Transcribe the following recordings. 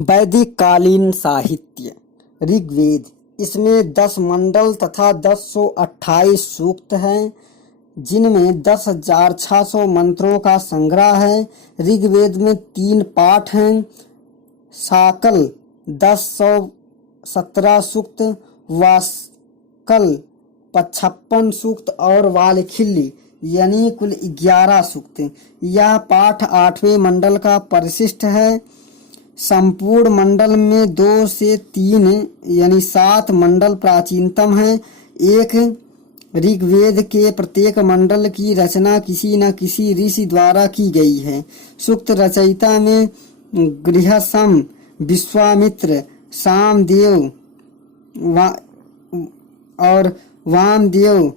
वैदिक कालीन साहित्य ऋग्वेद। इसमें 10 मंडल तथा 1028 सूक्त हैं, जिनमें 10,600 मंत्रों का संग्रह है। ऋग्वेद में 3 पाठ हैं, साकल 1017 सूक्त, वास्कल 55 सूक्त और वालखिल्य यानी कुल 11 सूक्त। यह पाठ 8वें मंडल का परिशिष्ट है। संपूर्ण मंडल में 2 से 3 यानी 7 मंडल प्राचीनतम हैं। एक ऋग्वेद के प्रत्येक मंडल की रचना किसी न किसी ऋषि द्वारा की गई है। सूक्त रचयिता में गृहसम, विश्वामित्र, सामदेव और वामदेव,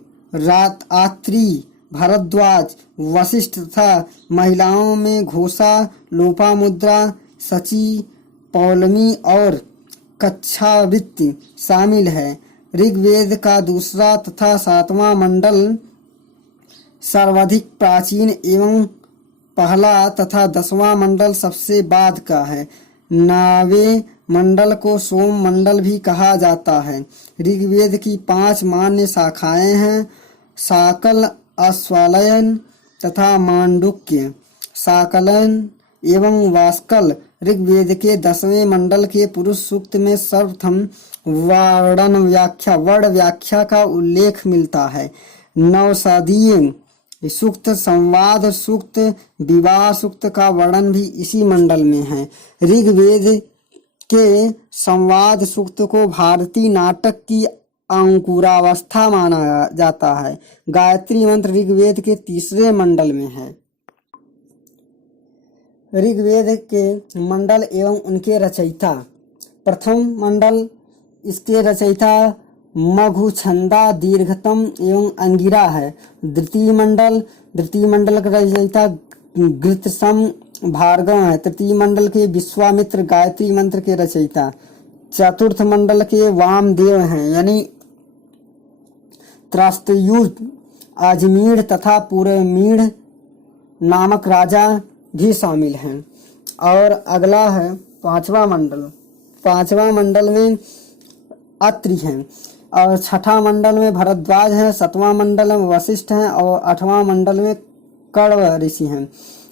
आत्री, भारद्वाज, वशिष्ठ तथा महिलाओं में घोषा, लोपामुद्रा, सची, पौलमी और कच्छावृत्ति शामिल है। ऋग्वेद का दूसरा तथा 7वां मंडल सर्वाधिक प्राचीन एवं पहला तथा 10वां मंडल सबसे बाद का है। 9वें मंडल को सोम मंडल भी कहा जाता है। ऋग्वेद की 5 मान्य शाखाएं हैं, साकल, अश्वालयन तथा मांडुक्य। साकलन एवं वास्कल ऋग्वेद के 10वें मंडल के पुरुष सूक्त में सर्वप्रथम वर्ण व्याख्या का उल्लेख मिलता है। नवसादीय सूक्त, संवाद सूक्त, विवाह सूक्त का वर्णन भी इसी मंडल में है। ऋग्वेद के संवाद सूक्त को भारतीय नाटक की अंकुरावस्था माना जाता है। गायत्री मंत्र ऋग्वेद के 3रे मंडल में है। ऋग्वेद के मंडल एवं उनके रचयिता। प्रथम मंडल, इसके रचयिता मघुछंदा, दीर्घतम एवं अंगिरा है। द्वितीय मंडल का रचयिता घृतसम, भार्गव है। तृतीय मंडल के विश्वामित्र, गायत्री मंत्र के रचयिता। चतुर्थ मंडल के वामदेव हैं, यानी त्रास्तयुज, अजमीढ़ तथा पूर्वमीढ़ नामक राजा भी शामिल हैं। और अगला है 5वां मंडल। 5वां मंडल में अत्रि हैं और 6ठा मंडल में भरद्वाज हैं। 7वां मंडल में वशिष्ठ हैं और 8वां मंडल में कण्व ऋषि हैं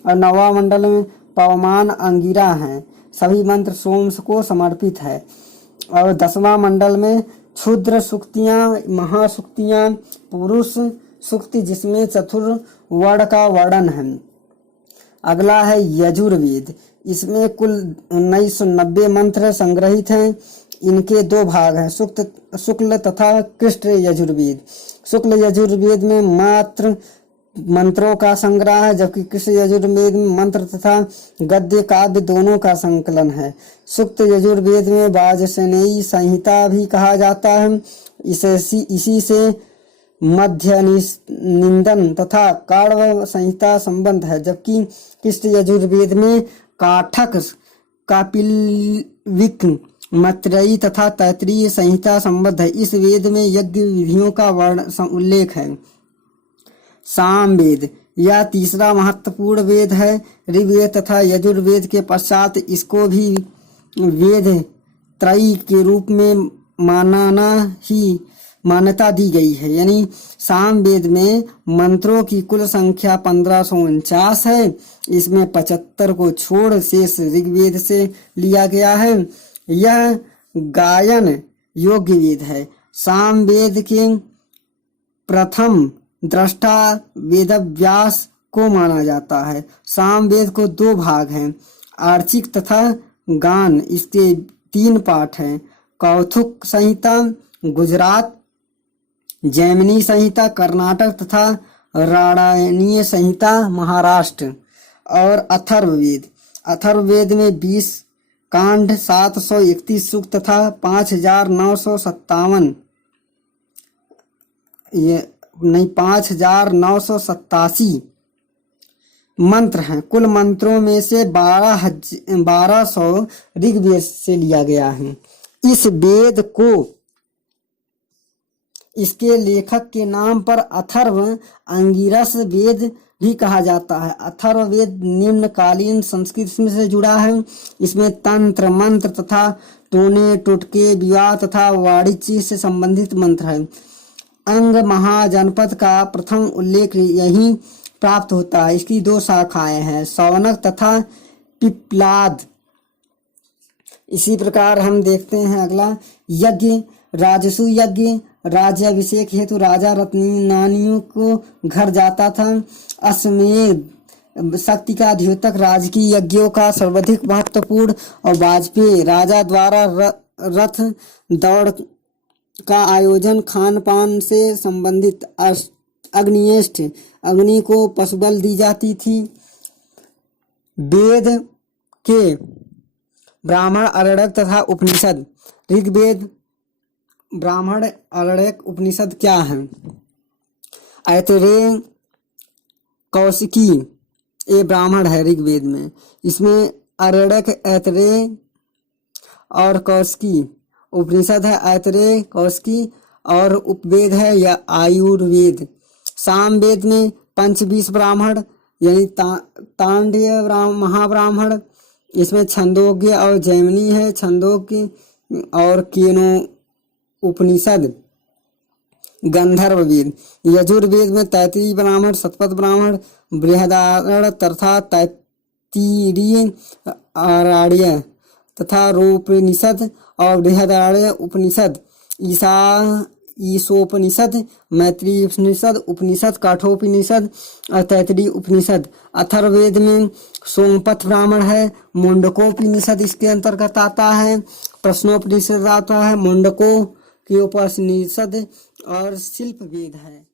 और 9वां मंडल में पवमान, अंगिरा हैं। सभी मंत्र सोम को समर्पित है। और 10वां मंडल में क्षुद्र सूक्तियां, महासूक्तियां, पुरुष सूक्ति जिसमें चतुर्वर्ण का वर्णन है। अगला है यजुर्वेद। इसमें कुल 1990 मंत्र संग्रहित हैं। इनके 2 भाग हैं, शुक्ल तथा कृष्ण यजुर्वेद। शुक्ल यजुर्वेद में मात्र मंत्रों का संग्रह है, जबकि कृष्ण यजुर्वेद में मंत्र तथा गद्य काव्य दोनों का संकलन है। शुक्ल यजुर्वेद में वाजसेनेयी संहिता भी कहा जाता है। इसी से मध्य निंदन तथा काण्व संहिता संबंध है, जबकि कृष्ण यजुर्वेद में काठक, कापिलविक, मैत्रेयी तथा तैत्तिरीय संहिता संबद्ध है। इस वेद में यज्ञ विधियों का उल्लेख है। सामवेद यह तीसरा महत्वपूर्ण वेद है। ऋग्वेद तथा यजुर्वेद के पश्चात इसको भी वेद त्रयी के रूप में मान्यता दी गई है। यानी सामवेद में मंत्रों की कुल संख्या 1549 है। इसमें 75 को छोड़ शेष ऋग्वेद से लिया गया है। यह गायन योग्य वेद है। सामवेद के प्रथम दृष्टा वेदव्यास को माना जाता है। सामवेद को 2 भाग हैं, आर्चिक तथा गान। इसके 3 पाठ हैं, कौथुक संहिता गुजरात, जैमिनी संहिता कर्नाटक तथा रामायणीय संहिता महाराष्ट्र। और अथर्ववेद में 20 कांड, 731 सूक्त तथा 5,987 मंत्र हैं। कुल मंत्रों में से 1200 ऋग्वेद से लिया गया है। इस वेद को इसके लेखक के नाम पर अथर्व अंगिरस वेद भी कहा जाता है। अथर्ववेद निम्नकालीन संस्कृत से जुड़ा है। इसमें तंत्र, मंत्र तथा टोने, टोटके, विवाह तथा वाणिज्य से संबंधित मंत्र है। अंग महाजनपद का प्रथम उल्लेख यहीं प्राप्त होता है। इसकी 2 शाखाएं हैं, शौनक तथा पिप्लाद। इसी प्रकार हम देखते हैं अगला यज्ञ, राजसु यज्ञ। राज्याभिषेक हेतु राजा रत्नानियों को घर जाता था। अश्वमेध शक्ति का द्योतक राजकीय यज्ञों का सर्वाधिक महत्वपूर्ण और वाजपेयी राजा द्वारा रथ दौड़ का आयोजन, खान पान से संबंधित अग्नियेष्ठ, अग्नि को पशुबल दी जाती थी। वेद के ब्राह्मण, आरण्यक तथा उपनिषद। ऋग्वेद, ब्राह्मण, आरण्यक, उपनिषद क्या है? ऐतरेय, कौशिकी ये ब्राह्मण है ऋग्वेद में। इसमें आरण्यक, ऐतरेय और कौशिकी। उपनिषद है ऐतरेय, कौशिकी और उपवेद है या आयुर्वेद। सामवेद में 25 ब्राह्मण यानी तांडव्य महाब्राह्मण। इसमें छंदोग्य और जैमिनी है। छंदोग्य और केनो उपनिषद, गंधर्व वेद। यजुर्वेद में 33 ब्राह्मण, शतपथ ब्राह्मण, बृहदारण्य तथा तैत्तिरीय आरण्य तथा रोपनिषद और बृहदारण्य उपनिषद, ईशोपनिषद, मैत्रेय उपनिषद, उपनिषद काठोपनिषद और तैत्तिरीय उपनिषद। अथर्ववेद में सोमपथ ब्राह्मण है। मुंडकोपनिषद इसके अंतर्गत आता है। प्रश्नोपनिषद आता है। मुंडको की उपनिषद और शिल्प वेद है।